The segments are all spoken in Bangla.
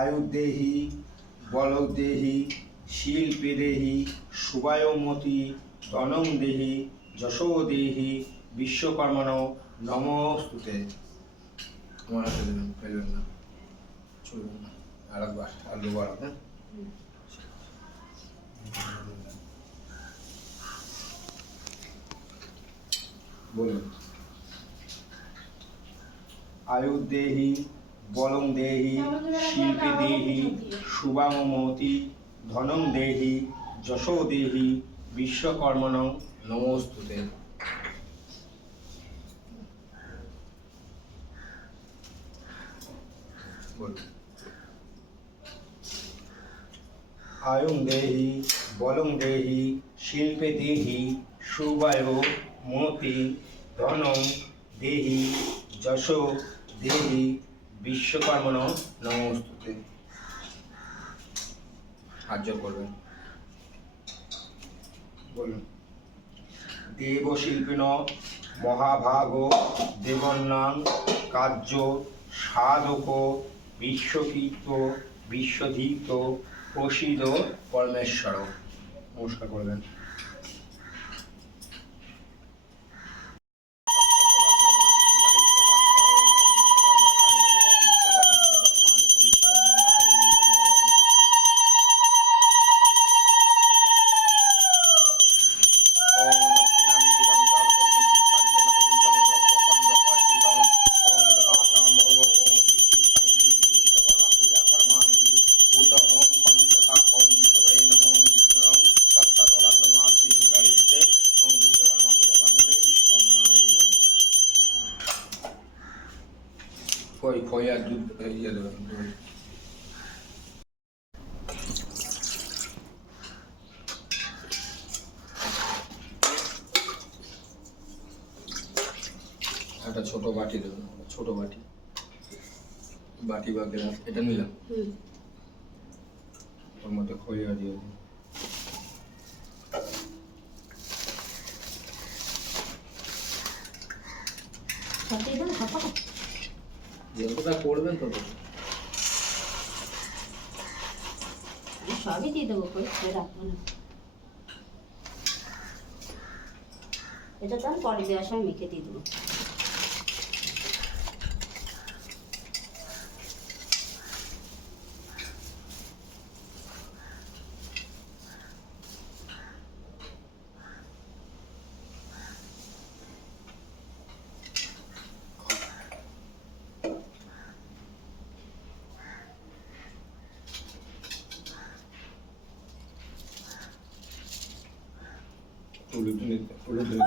আয়ুর্দেহি, বলদেহি শিল্পে দেহি শুভায়মতি ধনং দেহি যশো দেহি বিশ্বকর্মণ নমস্তুতে দেবেন, ফেলবেন না। চলবেন না। আর একবার, আর দুবার বলং দেহি, শিল্পী দেহি শুভামতি ধনং দেহি, যশো দেহি, বিশ্বকর্মণ নমস্তুতে আয়ুং দেহি, বলং দেহি, শিল্পে দেহি, সুবায় মতি ধনং দেহি, যশো দেহি বিশ্বকর্মণ নমস্তুতে জোর করবেন। বলুন। দেবশিল্পিন মহাভাগ দেবন্নাং কার্য সাধক বিশ্বকীর্ত বিশ্বধীত প্রসিদ পরমেশ্বর নমস্কার করবেন। খই খই আর দুধ ইয়ে দেবেন একটা ছোট বাটি দেবেন ছোট বাটি। বাটি বা গ্লাস এটা নিলাম। ওর মধ্যে খই আর দিয়ে দিন সত্যি দেন হাফা যতটা করবেন তত সবই দিয়ে দেবো রাখব না। এটা তো পরে দেওয়ার সময় মেখে দিয়ে দেবো। उलटने उलटने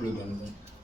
올려놨네.